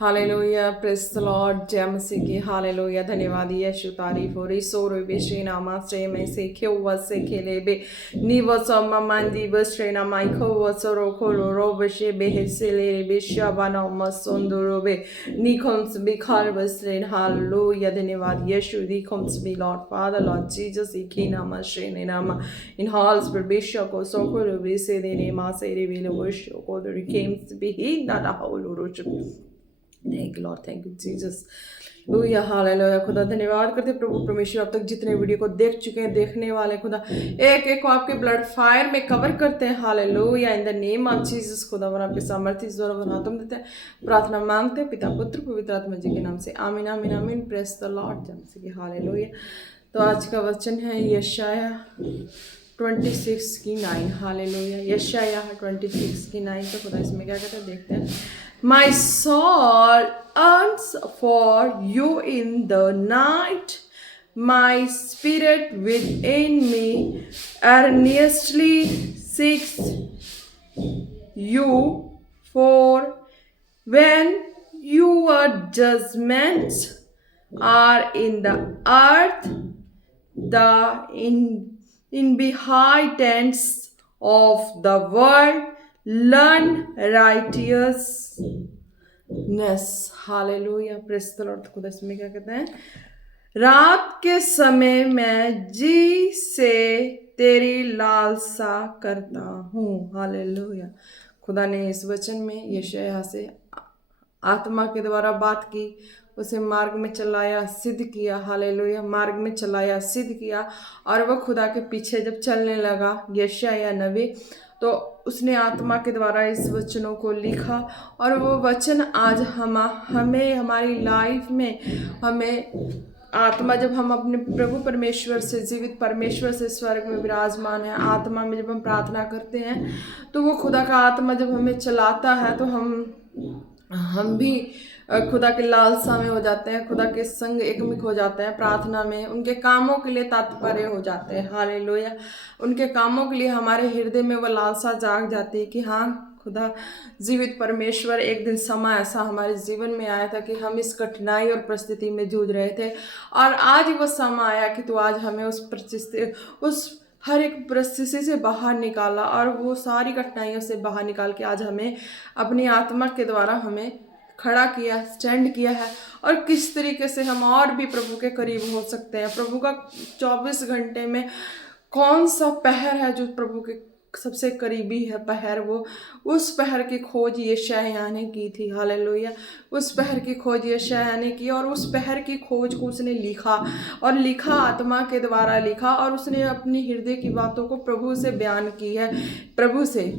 Hallelujah press the Lord जय मसीह की hallelujah धन्यवाद यीशु तारीफ और ईसोरो बेश्रे नामा से मैं से क्यों वसे खेले बे निवसो ममांदी बश्रे नामा इको वसरो खोलो रो बशे बेहसेले बेशा बना मसोंदरो बे निकोम्स बिखार बश्रे हालेलुया धन्यवाद यीशु निकोम्स बी लॉर्ड फादर लॉर्ड जीसस इकी नामा श्रे नामा इन हॉल्स पर बेशा को सोखोलो बेसे ने मा से रे बेलो वर्षो को द रिकेम्स बी ही ना हाउलो रोच thank you lord thank you Jesus लूया हालेलुया खुदा धन्यवाद करते प्रभु परमेश्वर अब तक जितने वीडियो को देख चुके हैं देखने वाले खुदा एक एक को आपके ब्लड फायर में कवर करते हैं hallelujah in the name of Jesus खुदा और आपके सामर्थ्य द्वारा हाथों देते हैं प्रार्थना मांगते हैं पिता पुत्र पवित्र आत्मा जी के नाम से आमीन आमीन आमीन प्रेस द लॉर्ड जमसे की हालेलुया। तो आज का वचन है यशाया 26 की 9 हालेलुया यशाया 26 की 9। तो खुदा इसमें क्या कहते हैं देखते हैं। My soul yearns for you in the night. My spirit within me earnestly seeks you. For when your judgments are in the earth, the inhabitants of the world learn righteousness. Hallelujah press the Lord. खुदा इसमें क्या कहते हैं। रात के समय मैं जी से तेरी लालसा करता हूँ। हालेलुया। खुदा ने इस वचन में यशायाह से आत्मा के द्वारा बात की, उसे मार्ग में चलाया, सिद्ध किया। हालेलुया। मार्ग में चलाया, सिद्ध किया। और वह खुदा के पीछे जब चलने लगा यशायाह नबी, तो उसने आत्मा के द्वारा इस वचनों को लिखा। और वो वचन आज हमें हमारी लाइफ में हमें आत्मा, जब हम अपने प्रभु परमेश्वर से, जीवित परमेश्वर से स्वर्ग में विराजमान है, आत्मा में जब हम प्रार्थना करते हैं तो वो खुदा का आत्मा जब हमें चलाता है तो हम भी खुदा के लालसा में हो जाते हैं, खुदा के संग एकमिक हो जाते हैं, प्रार्थना में उनके कामों के लिए तात्पर्य हो जाते हैं। हालेलुया। उनके कामों के लिए हमारे हृदय में वो लालसा जाग जाती है कि हाँ खुदा जीवित परमेश्वर। एक दिन समय ऐसा हमारे जीवन में आया था कि हम इस कठिनाई और परिस्थिति में जूझ रहे थे, और आज वो समय आया कि तो आज हमें उस हर एक परिस्थिति से बाहर निकाला, और वो सारी कठिनाइयों से बाहर निकाल के आज हमें अपनी आत्मा के द्वारा हमें खड़ा किया, स्टैंड किया है। और किस तरीके से हम और भी प्रभु के करीब हो सकते हैं। प्रभु का 24 घंटे में कौन सा पहर है जो प्रभु के सबसे करीबी है पहर, वो उस पहर की खोज यशायाह ने की थी। हालेलुया। उस पहर की खोज यशायाह ने की, और उस पहर की खोज को उसने लिखा, और लिखा आत्मा के द्वारा लिखा, और उसने अपनी हृदय की बातों को प्रभु से बयान की है। प्रभु से,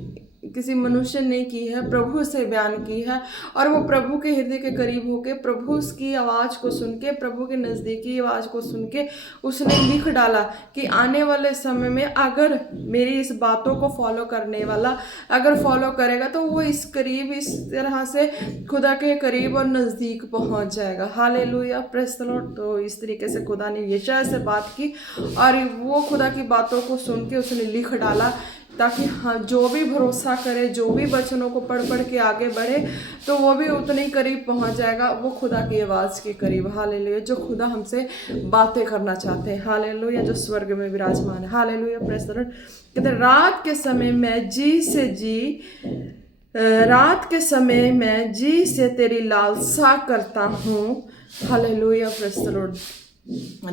किसी मनुष्य ने की है, प्रभु से बयान की है। और वो प्रभु के हृदय के करीब होके, प्रभु की आवाज़ को सुन के, प्रभु के नज़दीकी आवाज़ को सुन के उसने लिख डाला कि आने वाले समय में अगर मेरी इस बातों को फॉलो करने वाला अगर फॉलो करेगा तो वो इस करीब, इस तरह से खुदा के करीब और नज़दीक पहुंच जाएगा। Hallelujah press the Lord. तो इस तरीके से खुदा ने यशायाह से बात की, और वो खुदा की बातों को सुन के उसने लिख डाला, ताकि हाँ जो भी भरोसा करे, जो भी वचनों को पढ़ के आगे बढ़े, तो वो भी उतने ही करीब पहुंच जाएगा, वो खुदा की आवाज़ के करीब। हालेलुया। जो खुदा हमसे बातें करना चाहते हैं। हालेलुया। जो स्वर्ग में विराजमान है। Hallelujah press the Lord. कहते रात के समय मैं जी से तेरी लालसा करता हूँ। Hallelujah press the Lord.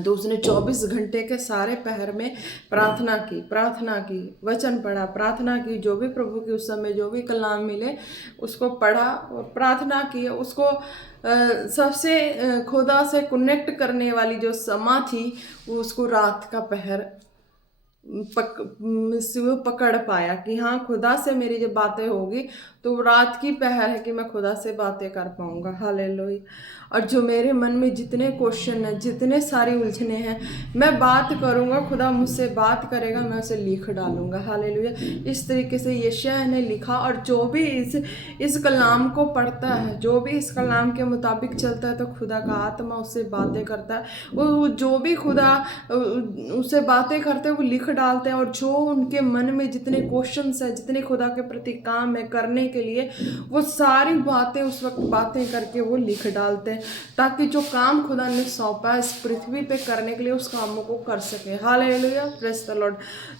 तो उसने 24 घंटे के सारे पहर में प्रार्थना की, वचन पढ़ा, प्रार्थना की, जो भी प्रभु के उस समय जो भी कलाम मिले उसको पढ़ा और प्रार्थना की। उसको सबसे खुदा से कनेक्ट करने वाली जो समा थी, वो उसको रात का पहर पकड़ पाया कि हाँ खुदा से मेरी जब बातें होगी तो रात की पहर है कि मैं खुदा से बातें कर पाऊँगा। हालेलुया। और जो मेरे मन में जितने क्वेश्चन हैं, जितने सारी उलझने हैं, मैं बात करूँगा, खुदा मुझसे बात करेगा, मैं उसे लिख डालूँगा। हालेलुया। इस तरीके से यशायाह ने लिखा, और जो भी इस कलाम को पढ़ता है, जो भी इस कलाम के मुताबिक चलता है, तो खुदा का आत्मा उससे बातें करता है। वो जो भी खुदा उससे बातें करते हैं वो लिख डालते हैं, और जो उनके मन में जितने क्वेश्चंस है, जितने खुदा के प्रति काम है करने के लिए, वो सारी बातें उस वक्त बातें करके वो लिख डालते हैं, ताकि जो काम खुदा ने सौंपा इस पृथ्वी पे करने के लिए उस कामों को कर सके। Hallelujah, praise the Lord.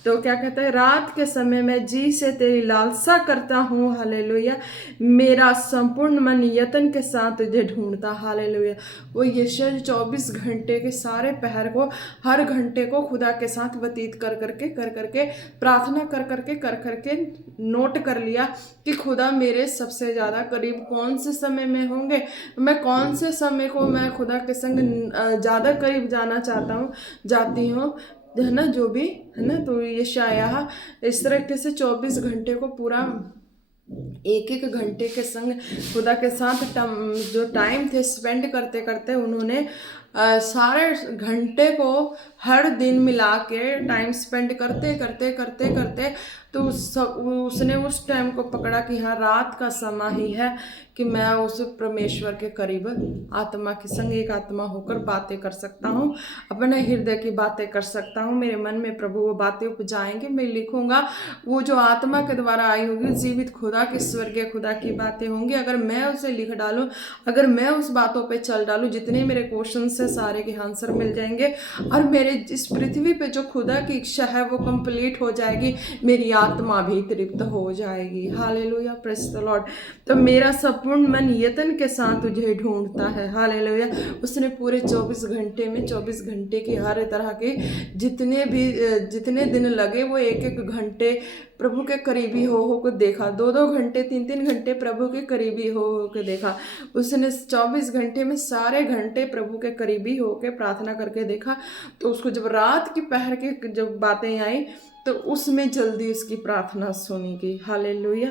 तो क्या कहते हैं, रात के समय मैं जी से तेरी लालसा करता हूँ। हालेलुया, मेरा संपूर्ण मन यत्न के साथ तुझे ढूंढता। हालेलुया, वो यशायाह 24 घंटे के सारे पहर को, हर घंटे को खुदा के साथ व्यतीत कर करके प्रार्थना कर करके नोट कर लिया कि खुदा मेरे सबसे ज़्यादा करीब कौन से समय में होंगे, मैं कौन से समय को मैं खुदा के संग ज़्यादा करीब जाना चाहता हूँ, जाती हूँ, है ना, जो भी है ना। तो यशायाह इस तरीके से 24 घंटे को पूरा एक एक घंटे के संग खुदा के साथ जो टाइम थे स्पेंड करते करते उन्होंने सारे घंटे को हर दिन मिला के टाइम स्पेंड करते तो उसने उस टाइम को पकड़ा कि हाँ, रात का समय ही है कि मैं उस परमेश्वर के करीब आत्मा के संग एक आत्मा होकर बातें कर सकता हूँ, अपने हृदय की बातें कर सकता हूँ। मेरे मन में प्रभु वो बातें उपजाएंगे, मैं लिखूंगा, वो जो आत्मा के द्वारा आई होगी जीवित खुदा की, स्वर्गीय खुदा की बातें होंगी। अगर मैं उसे लिख डालूं, अगर मैं उस बातों पे चल डालूं, जितने मेरे क्वेश्चन से सारे के आंसर मिल जाएंगे, और मेरे इस पृथ्वी पे जो खुदा की इच्छा है वो कंप्लीट हो जाएगी, मेरी आत्मा भी तृप्त हो जाएगी। Hallelujah, praise the Lord. तो मेरा संपूर्ण मन यत्न के साथ तुझे ढूंढता है। हालेलुया, उसने पूरे 24 घंटे में 24 घंटे की हर तरह के जितने दिन लगे, वो एक एक घंटे प्रभु के करीबी हो को देखा, 2 घंटे 3 घंटे प्रभु के करीबी हो के देखा। उसने 24 घंटे में सारे घंटे प्रभु के करीबी हो के प्रार्थना करके देखा। तो उसको जब रात की पहर की जब बातें आई तो उसमें जल्दी उसकी प्रार्थना सुनी गई। हालेलुया,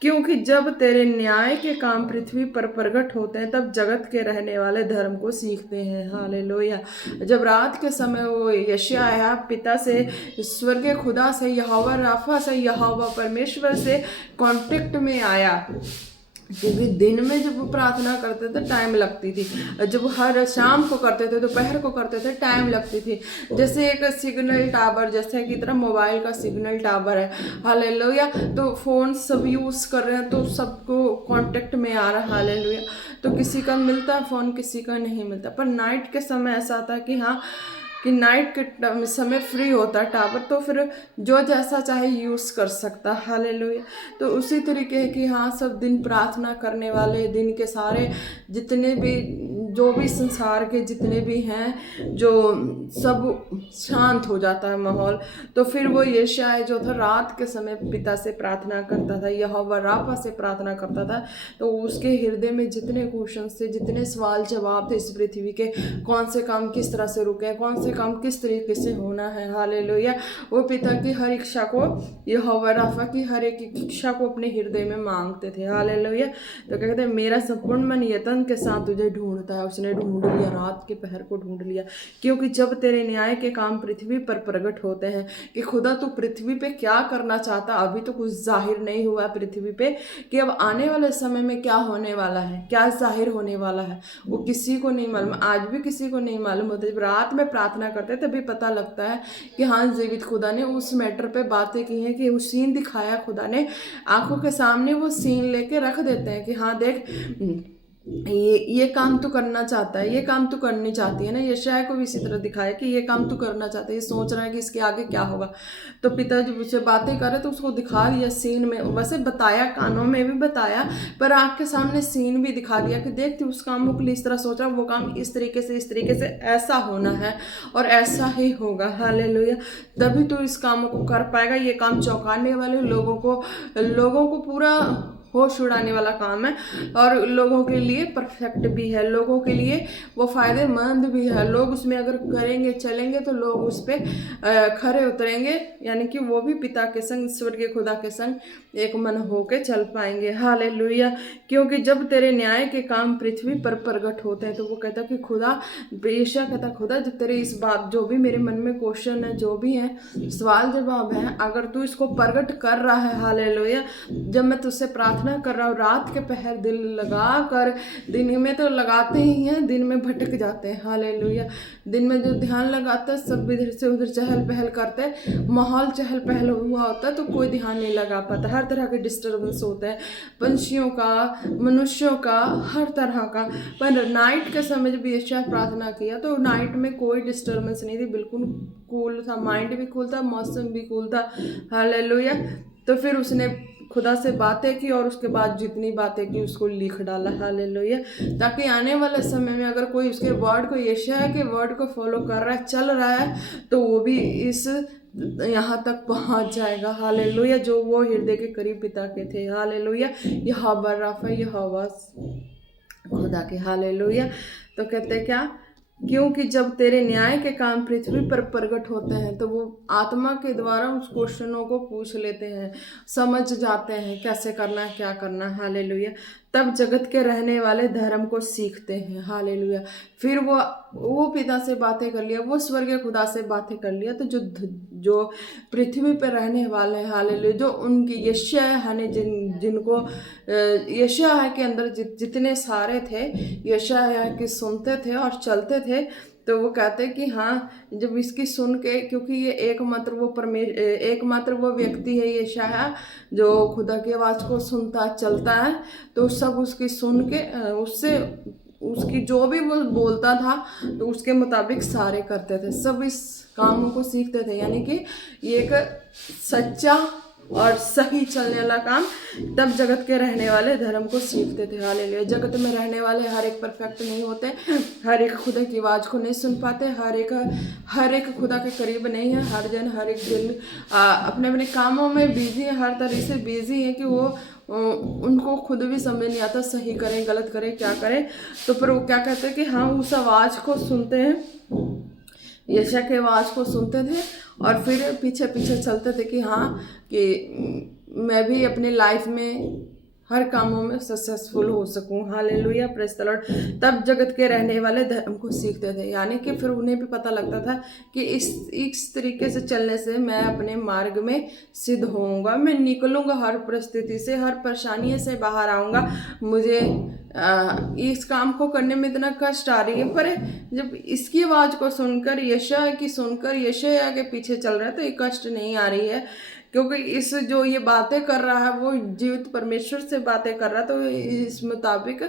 क्योंकि जब तेरे न्याय के काम पृथ्वी पर प्रकट होते हैं तब जगत के रहने वाले धर्म को सीखते हैं। हालेलुया, जब रात के समय वो यशायाह पिता से, स्वर्गीय खुदा से, यहोवा राफा से, यहोवा परमेश्वर से कांटेक्ट में आया, क्योंकि दिन में जब वो प्रार्थना करते थे टाइम लगती थी, जब वो हर शाम को करते थे, दोपहर को करते थे, टाइम लगती थी। जैसे एक सिग्नल टावर, जैसे कि तरह मोबाइल का सिग्नल टावर है, हालेलुया, तो फ़ोन सब यूज़ कर रहे हैं तो सबको कांटेक्ट में आ रहा है। हालेलुया, तो किसी का मिलता है फ़ोन, किसी का नहीं मिलता। पर नाइट के समय ऐसा आता है कि हाँ, कि नाइट के समय फ्री होता है टावर, तो फिर जो जैसा चाहे यूज़ कर सकता है। हालेलुया, तो उसी तरीके है कि हाँ, सब दिन प्रार्थना करने वाले, दिन के सारे जितने भी जो भी संसार के जितने भी हैं, जो सब शांत हो जाता है माहौल। तो फिर वो यशायाह जो था रात के समय पिता से प्रार्थना करता था, यहोवा राफा से प्रार्थना करता था। तो उसके हृदय में जितने क्वेश्चन थे, जितने सवाल जवाब थे इस पृथ्वी के, कौन से काम किस तरह से रुके, कौन से काम किस तरीके से होना है। हालेलुया, वो पिता की हर इच्छा को, यहोवा राफा की हर एक इच्छा को अपने हृदय में मांगते थे। हालेलुया, तो क्या कहते हैं, मेरा संपूर्ण मन यत्न के साथ तुझे ढूंढता है। उसने ढूंढ लिया, रात के पहर को ढूंढ लिया, क्योंकि जब तेरे न्याय के काम पृथ्वी पर प्रकट होते हैं, कि खुदा तू पृथ्वी पे क्या करना चाहता, अभी तो कुछ जाहिर नहीं हुआ पृथ्वी पे, कि अब आने वाले समय में क्या होने वाला है, क्या जाहिर होने वाला है, वो किसी को नहीं मालूम। आज भी किसी को नहीं मालूम होता। जब रात में प्रार्थना करते तभी पता लगता है कि हाँ, जीवित खुदा ने उस मैटर पे बातें की हैं, कि वो सीन दिखाया खुदा ने आंखों के सामने, वो सीन लेके रख देते हैं कि हाँ देख, ये काम तू करना चाहता है, ये काम तू करनी चाहती है ना। यशायाह को भी इसी तरह दिखाया कि ये काम तू करना चाहता है, ये सोच रहा है कि इसके आगे क्या होगा। तो पिता जब उससे बातें करे तो उसको दिखा दिया सीन में, वैसे बताया, कानों में भी बताया, पर आँख के सामने सीन भी दिखा दिया कि देख तू उस काम के लिए इस तरह सोच रहा है, वो काम इस तरीके से ऐसा होना है और ऐसा ही होगा। हालेलुया, तभी तू इस काम को कर पाएगा। ये काम चौंकाने वाले लोगों को पूरा होश उड़ाने वाला काम है, और लोगों के लिए परफेक्ट भी है, लोगों के लिए वो फायदेमंद भी है। लोग उसमें अगर करेंगे, चलेंगे, तो लोग उस पर खरे उतरेंगे, यानी कि वो भी पिता के संग, स्वर्गीय खुदा के संग एक मन होके चल पाएंगे। हालेलुया, क्योंकि जब तेरे न्याय के काम पृथ्वी पर प्रकट होते हैं, तो वो कहता कि खुदा, बेशक कहता खुदा, जब तेरे इस बात, जो भी मेरे मन में क्वेश्चन है, जो भी है सवाल जवाब है, अगर तू इसको प्रकट कर रहा है, हालेलुया, जब मैं तुझसे प्रार्थना प्रार्थना कर रहा हो, रात के पहर दिल लगा कर, दिन में तो लगाते ही हैं, दिन में भटक जाते हैं। हालेलुया। दिन में जो ध्यान लगाते हैं सब इधर से उधर चहल पहल करते हैं, माहौल चहल पहल हुआ होता है तो कोई ध्यान नहीं लगा पाता। हर तरह के डिस्टर्बेंस होते हैं, पंछियों का, मनुष्यों का, हर तरह का। पर नाइट के समय जब यशायाह प्रार्थना किया तो नाइट में कोई डिस्टर्बेंस नहीं थी, बिल्कुल कूल था, माइंड भी कूल था, मौसम भी कूल था। हालेलुया। तो फिर उसने खुदा से बातें की और उसके बाद जितनी बातें की उसको लिख डाला। हालेलुया। ताकि आने वाले समय में अगर कोई उसके वर्ड को, यशायाह के वर्ड को फॉलो कर रहा है, चल रहा है, तो वो भी इस यहाँ तक पहुँच जाएगा। हालेलुया। जो वो हृदय के करीब पिता के थे। हालेलुया। यहोवा राफा, यहोवा खुदा के। हालेलुया। तो कहते क्या, क्योंकि जब तेरे न्याय के काम पृथ्वी पर प्रकट होते हैं तो वो आत्मा के द्वारा उस क्वेश्चनों को पूछ लेते हैं, समझ जाते हैं कैसे करना है, क्या करना है। हालेलुया। तब जगत के रहने वाले धर्म को सीखते हैं। हालेलुया। फिर वो पिता से बातें कर लिया, वो स्वर्गीय खुदा से बातें कर लिया, तो जो पृथ्वी पर रहने वाले हैं, हालेलुया, जो उनकी यशायाह ने जिनको यशायाह के अंदर जितने सारे थे, यशायाह की सुनते थे और चलते थे, तो वो कहते कि हाँ, जब इसकी सुन के, क्योंकि ये एकमात्र वो व्यक्ति है यशायाह जो खुदा की आवाज़ को सुनता चलता है, तो सब उसकी सुन के उससे उसकी जो भी वो बोलता था तो उसके मुताबिक सारे करते थे, सब इस कामों को सीखते थे। यानी कि ये एक सच्चा और सही चलने वाला काम। तब जगत के रहने वाले धर्म को सीखते थे। हालेलुया। जगत में रहने वाले हर एक परफेक्ट नहीं होते, हर एक खुदा की आवाज़ को नहीं सुन पाते, हर एक खुदा के करीब नहीं है। हर एक दिन अपने अपने कामों में बिजी है, हर तरह से बिजी है कि वो उनको खुद भी समझ नहीं आता सही करें गलत करें क्या करें। तो फिर वो क्या कहते हैं कि हाँ, उस आवाज़ को सुनते हैं, यशायाह के आवाज़ को सुनते थे और फिर पीछे पीछे चलते थे कि हाँ, कि मैं भी अपने लाइफ में हर कामों में सक्सेसफुल हो सकूं। हालेलुया। Praise the Lord. तब जगत के रहने वाले धर्म को सीखते थे, यानी कि फिर उन्हें भी पता लगता था कि इस तरीके से चलने से मैं अपने मार्ग में सिद्ध होऊंगा, मैं निकलूंगा हर परिस्थिति से, हर परेशानी से बाहर आऊँगा। मुझे इस काम को करने में इतना कष्ट आ रही है, पर जब इसकी आवाज़ को सुनकर, यशायाह के पीछे चल रहा है, तो ये कष्ट नहीं आ रही है, क्योंकि इस जो ये बातें कर रहा है वो जीवित परमेश्वर से बातें कर रहा है। तो इस मुताबिक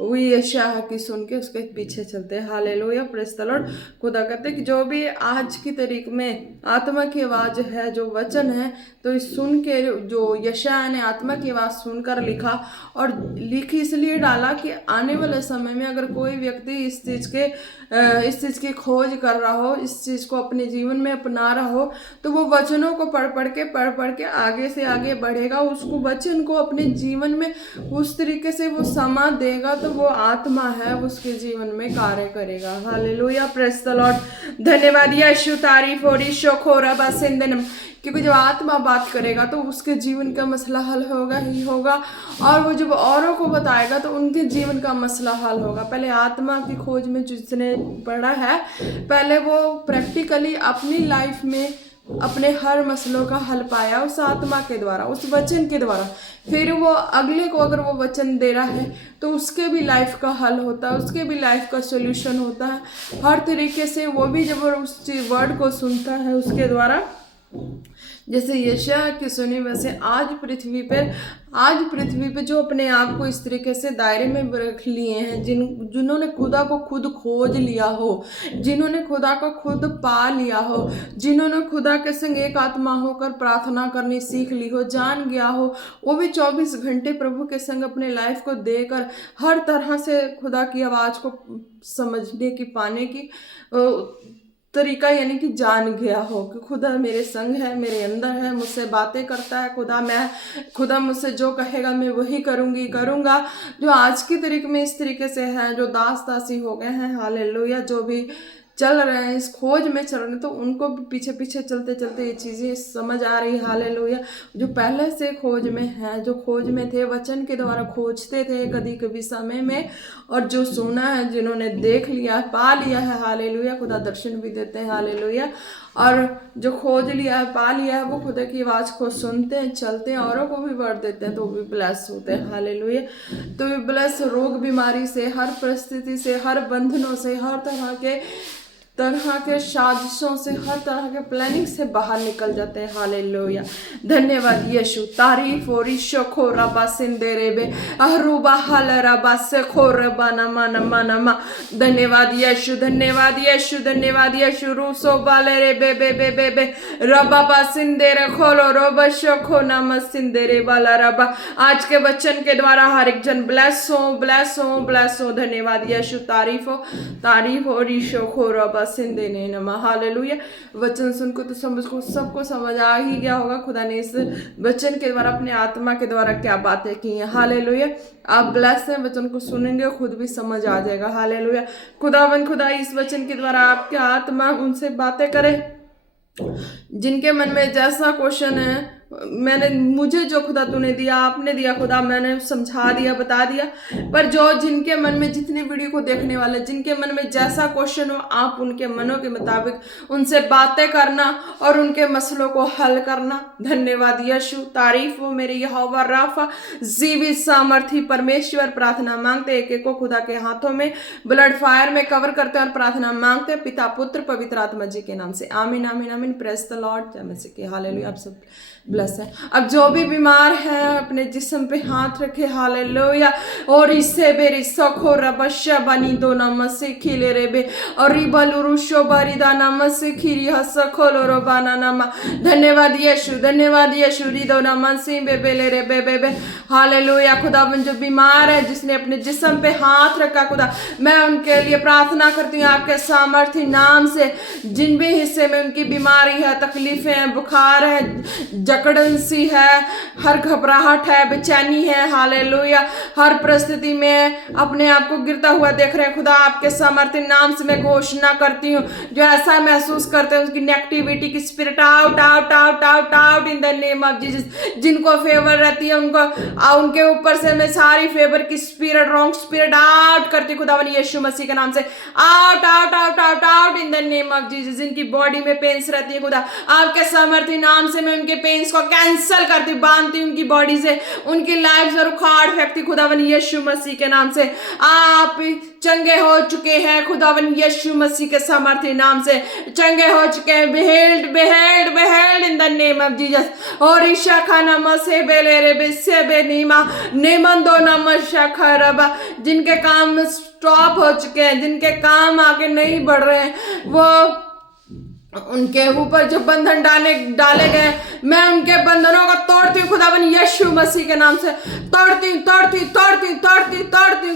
वो यशायाह की सुन के उसके पीछे चलते हैं। हालेलुया। Praise the Lord. खुदा कहते हैं कि जो भी आज की तारीख में आत्मा की आवाज़ है, जो वचन है, तो इस सुन के जो यशायाह ने आत्मा की आवाज़ सुनकर लिखा, और लिख इसलिए डाला कि आने वाले समय में अगर कोई व्यक्ति इस चीज़ की खोज कर रहा हो, इस चीज़ को अपने जीवन में अपना रहा हो, तो वो वचनों को पढ़ के आगे से आगे बढ़ेगा, उसको वचन को अपने जीवन में उस तरीके से वो समा देगा, तो वो आत्मा है उसके जीवन में कार्य करेगा। हालेलुया। Praise the Lord. धन्यवाद यीशु। तारीफ हो रही शोखोरा बासिंदनम। क्योंकि जब आत्मा बात करेगा तो उसके जीवन का मसला हल होगा ही होगा, और वो जब औरों को बताएगा तो उनके जीवन का मसला हल होगा। पहले आत्मा की खोज में जिसने पढ़ा है, पहले वो प्रैक्टिकली अपनी लाइफ में अपने हर मसलों का हल पाया उस आत्मा के द्वारा, उस वचन के द्वारा। फिर वो अगले को अगर वो वचन दे रहा है तो उसके भी लाइफ का हल होता है, उसके भी लाइफ का सोल्यूशन होता है। हर तरीके से वो भी जब उस वर्ड को सुनता है उसके द्वारा, जैसे यशायाह की सुनी, वैसे आज पृथ्वी पे जो अपने आप को इस तरीके से दायरे में रख लिए हैं, जिन्होंने खुदा को खुद खोज लिया हो, जिन्होंने खुदा को खुद पा लिया हो, जिन्होंने खुदा के संग एक आत्मा होकर प्रार्थना करनी सीख ली हो, जान गया हो, वो भी 24 घंटे प्रभु के संग अपने लाइफ को देकर हर तरह से खुदा की आवाज़ को समझने की, पाने की तरीका, यानी कि जान गया हो कि खुदा मेरे संग है, मेरे अंदर है, मुझसे बातें करता है। खुदा मुझसे जो कहेगा मैं वही करूँगा। जो आज की तारीख में इस तरीके से है, जो दास दासी हो गए हैं, हालेलुया, जो भी चल रहे हैं, इस खोज में चल रहे हैं, तो उनको भी पीछे पीछे चलते चलते ये चीज़ें समझ आ रही। हालेलुया। जो पहले से खोज में है, जो खोज में थे, वचन के द्वारा खोजते थे कभी कभी समय में, और जो सुना है, जिन्होंने देख लिया, पा लिया है, हालेलुया, खुदा दर्शन भी देते हैं, हालेलुया। और जो खोज लिया है, पा लिया है, वो खुदा की आवाज़ को सुनते हैं, चलते हैं, औरों को भी बढ़ देते हैं, तो वो भी ब्लेस होते हैं, हालेलुया। तो भी ब्लेस, रोग बीमारी से, हर परिस्थिति से, हर बंधनों से, हर तरह के साजिशों से, हर तरह के प्लानिंग से बाहर निकल जाते हैं, हालेलुया। धन्यवाद यीशु, तारीफ और ईशो रबा सिंदेरेबे अहरुबा हल रबा से खोरबा नमा नमा नमा। धन्यवाद यीशु, धन्यवाद यीशु, धन्यवाद यीशु। रूसो बाले रे बे बे बे बे बे रबा बा सिंदेरे खोलो रोबा शोखो नाम सिंदेरे वाला रबा। आज के वचन के द्वारा हर एक जन ब्लेस हो, ब्लेस हो, ब्लेस हो। धन्यवाद यीशु, तारीफ हो ईशो खो रबा सिंदेने नमा। हालेलुया। वचन सुनको तो सबको समझ आ ही गया होगा खुदा ने इस वचन के द्वारा, अपने आत्मा के द्वारा क्या बातें की हैं। हालेलुया। आप ब्लेस हैं, वचन को सुनेंगे खुद भी समझ आ जाएगा। हालेलुया। खुदा इस वचन के द्वारा आपके आत्मा उनसे बातें करे, जिनके मन में जैसा क्वेश्चन है, मुझे जो खुदा तूने दिया, आपने दिया खुदा, मैंने समझा दिया, बता दिया, पर जो जिनके मन में, जितने वीडियो को देखने वाले, जिनके मन में जैसा क्वेश्चन हो, आप उनके मनों के मुताबिक उनसे बातें करना और उनके मसलों को हल करना। धन्यवाद यीशु, तारीफ हो मेरे यहोवा राफा, जीवित सामर्थी परमेश्वर। प्रार्थना मांगते एक एक को खुदा के हाथों में ब्लड फायर में कवर करते हैं और प्रार्थना मांगते हैं पिता पुत्र पवित्र आत्मा जी के नाम से। आमीन आमीन आमीन। Praise the Lord. जय मसीह की। हालेलुया। आप सब ब्लेस है। अब जो भी बीमार है अपने जिस्म पे हाथ रखे, हालेलुया। और इससे बेरी सखो रबशा बनी दो नमसे खिले रेबे और रिबलुरुशो बरिदा नमसे खिरी हसखो लोरोबाना नमा। धन्यवाद यीशु, धन्यवाद यीशु। रिदो नमसे बेबेले रे बेबे। हालेलुया। खुदावन जो बीमार है, जिसने अपने जिस्म पे हाथ रखा, खुदा मैं उनके लिए प्रार्थना करती हूँ आपके सामर्थ्य नाम से। जिन भी हिस्से में उनकी बीमारी है, तकलीफें हैं, बुखार है, जकड़न सी है, हर घबराहट है, बेचैनी है, हालेलुया, हर परिस्थिति में अपने आप को गिरता हुआ देख रहे हैं, खुदा आपके सामर्थ्य नाम से मैं घोषणा करती हूँ, जो ऐसा महसूस करते हैं उसकी नेगेटिविटी की spirit out out out out out in the name of Jesus. जिनको फेवर रहती है उनके ऊपर से मैं सारी फेवर की स्पिरिट, रॉन्ग स्पिरिट आउट करती हूँ खुदावन यीशु मसीह के नाम से। Out out out out out in the name of Jesus. जिनकी बॉडी में पेन्स रहती है, खुदा आपके सामर्थ्य नाम से मैं उनके पेन्स को कैंसिल करती, बांधती उनकी बॉडी से, उनकी लाइफ से उखाड़ फेंकती खुदावन यीशु मसीह के नाम से। आप चंगे हो चुके हैं खुदावन यीशु मसीह के सामर्थ्य नाम से, चंगे हो चुके हैं। Behold behold behold in the name of Jesus. और ईशा खाना मसे बेले रे बेसे बेनीमा नेमन दो नमशा खरबा। जिनके काम स्टॉप हो चुके हैं, जिनके काम आगे नहीं बढ़ रहे हैं, वो उनके ऊपर जो बंधन डाले गए, मैं उनके बंधनों को तोड़ती हूँ खुदावन यीशु मसीह के नाम से। तोड़ती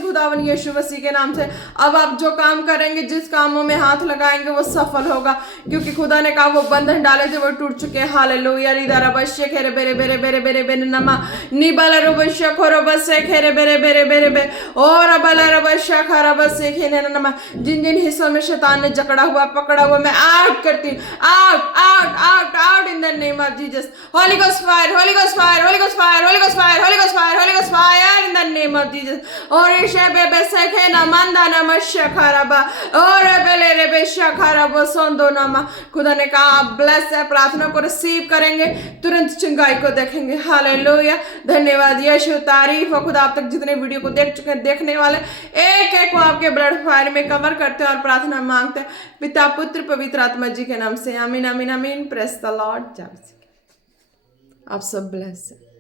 खुदावन यीशु मसीह के नाम से। अब आप जो काम करेंगे, जिस कामों में हाथ लगाएंगे, वो सफल होगा, क्योंकि खुदा ने कहा वो बंधन डाले थे वो टूट चुके हैं। हालेलुया। रिदारा बश्य खेरे बेरे बेरे बेरे बेरे बेरे नमा निबल रबश्य खोरो बसे खेरे बेरे बेरे बेरे बे और अबल रबश्य खरा बसे खेने नमा। जिन जिन हिस्सों में शैतान ने जकड़ा हुआ, पकड़ा हुआ, मैं आउट करती, out out out out in the name of Jesus. Holy Ghost fire, Holy Ghost fire, Holy Ghost fire, Holy Ghost fire, Holy Ghost fire, Holy Ghost fire in the name of Jesus. और ईशे बेबे सखे ना मंदा ना मशखराबा और बेले रे बेशखराबो सोंदो नामा। खुदा ने कहा आप ब्लेस है, प्रार्थना को रिसीव करेंगे, तुरंत चंगाई को देखेंगे। हालेलुया। धन्यवाद यीशु, तारीफ हो खुदा। आप तक जितने वीडियो को देख चुके हैं, देखने वाले एक एक को आपके ब्लड फायर में कवर करते हैं और प्रार्थना मांगते हैं पिता पुत्र पवित्र आत्मा जी के नाम से। आमीन आमीन आमीन। Press the Lord. आप सब ब्लेस है।